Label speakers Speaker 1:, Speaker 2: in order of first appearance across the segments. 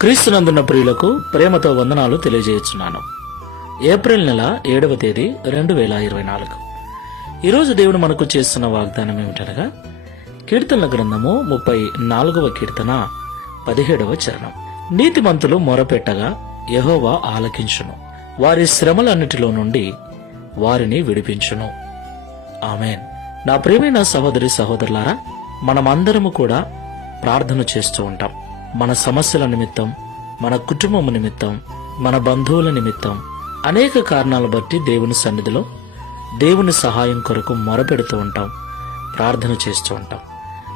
Speaker 1: క్రీస్తునందున్న ప్రియులకు ప్రేమతో వందనాలు తెలియజేస్తున్నాను ఏప్రిల్ నెల ఏడవ తేదీ రెండు వేల ఇరవై నాలుగు. ఈరోజు దేవుడు మనకు చేస్తున్న వాగ్దానం ఏమిటనగా కీర్తనల గ్రంథము ముప్పై నాలుగవ కీర్తన పదిహేడవ చరణం. నీతిమంతులు మొరపెట్టగా యహోవా ఆలకించును. వారి శ్రమలన్నిటిలో నుండి వారిని విడిపించును. ఆమెన్. నా ప్రియమైన సహోదరి సహోదరులారా మనమందరము కూడా ప్రార్థన చేస్తూ ఉంటాం. మన సమస్యల నిమిత్తం మన కుటుంబం నిమిత్తం మన బంధువుల నిమిత్తం అనేక కారణాలు బట్టి దేవుని సన్నిధిలో దేవుని సహాయం కొరకు మొరపెడుతూ ఉంటాం ప్రార్థన చేస్తూ ఉంటాం.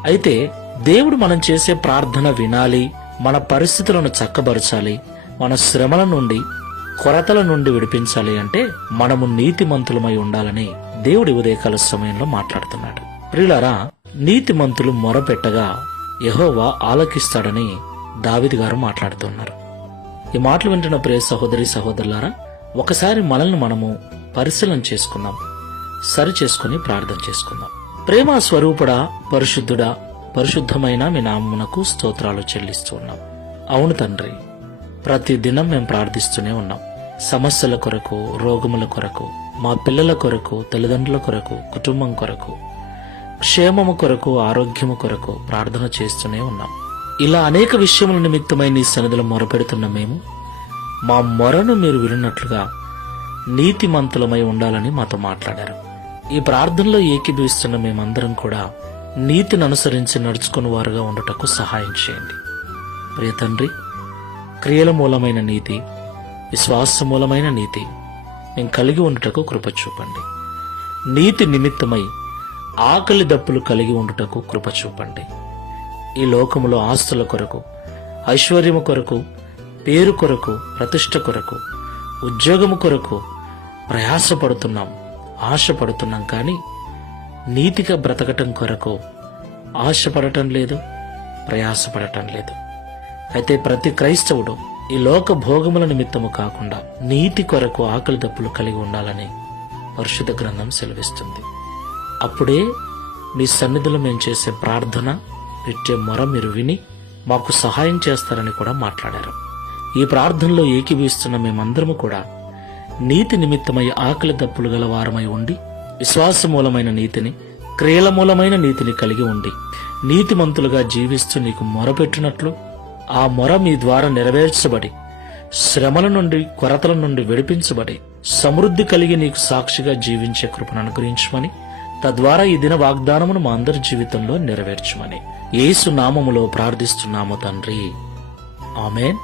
Speaker 1: అయితే దేవుడు మనం చేసే ప్రార్థన వినాలి మన పరిస్థితులను చక్కబరచాలి మన శ్రమల నుండి కొరతల నుండి విడిపించాలి అంటే మనము నీతిమంతులమై ఉండాలని దేవుడి ఉదయకాల సమయంలో మాట్లాడుతున్నాడు. ప్రియులారా నీతిమంతులు మొరపెట్టగా యహోవా ఆలకిస్తాడని దావిది గారు మాట్లాడుతున్నారు. ఈ మాటలు వింటున్న ప్రియ సహోదరి సహోదరులారా ఒకసారి మనల్ని మనము పరిశీలన చేసుకుందాం. సరి చేసుకుని ప్రార్థన చేసుకుందాం. ప్రేమ స్వరూపుడా పరిశుద్ధుడా పరిశుద్ధమైన మీ నామమునకు స్తోత్రాలు చెల్లిస్తూ ఉన్నాం. అవును తండ్రి ప్రతి దినం మేము ప్రార్థిస్తూనే ఉన్నాం. సమస్యల కొరకు రోగముల కొరకు మా పిల్లల కొరకు తల్లిదండ్రుల కొరకు కుటుంబం కొరకు క్షేమము కొరకు ఆరోగ్యము కొరకు ప్రార్థన చేస్తూనే ఉన్నాం. ఇలా అనేక విషయముల నిమిత్తమై నీ సన్నిధిలో మొరపెడుతున్న మేము మా మొరను మీరు విన్నట్లుగా నీతిమంతులమై ఉండాలని మాతో మాట్లాడారు. ఈ ప్రార్థనలో ఏకీభవిస్తున్న మేమందరం కూడా నీతిని అనుసరించి నడుచుకుని వారుగా ఉండటకు సహాయం చేయండి. ప్రియ తండ్రి క్రియల మూలమైన నీతి విశ్వాస మూలమైన నీతి మేము కలిగి ఉండటకు కృప చూపండి. నీతి నిమిత్తమై ఆకలి దప్పులు కలిగి ఉండుటకు కృప చూపండి. ఈ లోకములో ఆస్తుల కొరకు ఐశ్వర్యము కొరకు పేరు కొరకు ప్రతిష్ట కొరకు ఉద్యోగము కొరకు ప్రయాసపడుతున్నాం ఆశపడుతున్నాం కానీ నీతిగా బ్రతకటం కొరకు ఆశపడటం లేదు ప్రయాసపడటం లేదు. అయితే ప్రతి క్రైస్తవుడు ఈ లోక భోగముల నిమిత్తము కాకుండా నీతి కొరకు ఆకలి దప్పులు కలిగి ఉండాలని పరిశుద్ధ గ్రంథం సెలవిస్తుంది. అప్పుడే మీ సన్నిధిలో మేము చేసే ప్రార్థన పెట్టే మొర మీరు విని మాకు సహాయం చేస్తారని కూడా మాట్లాడారు. ఈ ప్రార్థనలో ఏకీభవిస్తున్న మేమందరము కూడా నీతి నిమిత్తమై ఆకలి దప్పులు గల వారమై ఉండి విశ్వాసమూలమైన నీతిని క్రియల మూలమైన నీతిని కలిగి ఉండి నీతిమంతులుగా జీవిస్తూ నీకు మొరపెట్టినట్లు ఆ మొర మీ ద్వారా నెరవేర్చబడి శ్రమల నుండి కొరతల నుండి విడిపించబడి సమృద్ధి కలిగి నీకు సాక్షిగా జీవించే కృపను అనుగ్రహించమని తద్వారా ఈ దిన వాగ్దానమును మా అందరి జీవితంలో నెరవేర్చమని. ఏసు నామములో ప్రార్థిస్తున్నాము తండ్రి. ఆమెన్.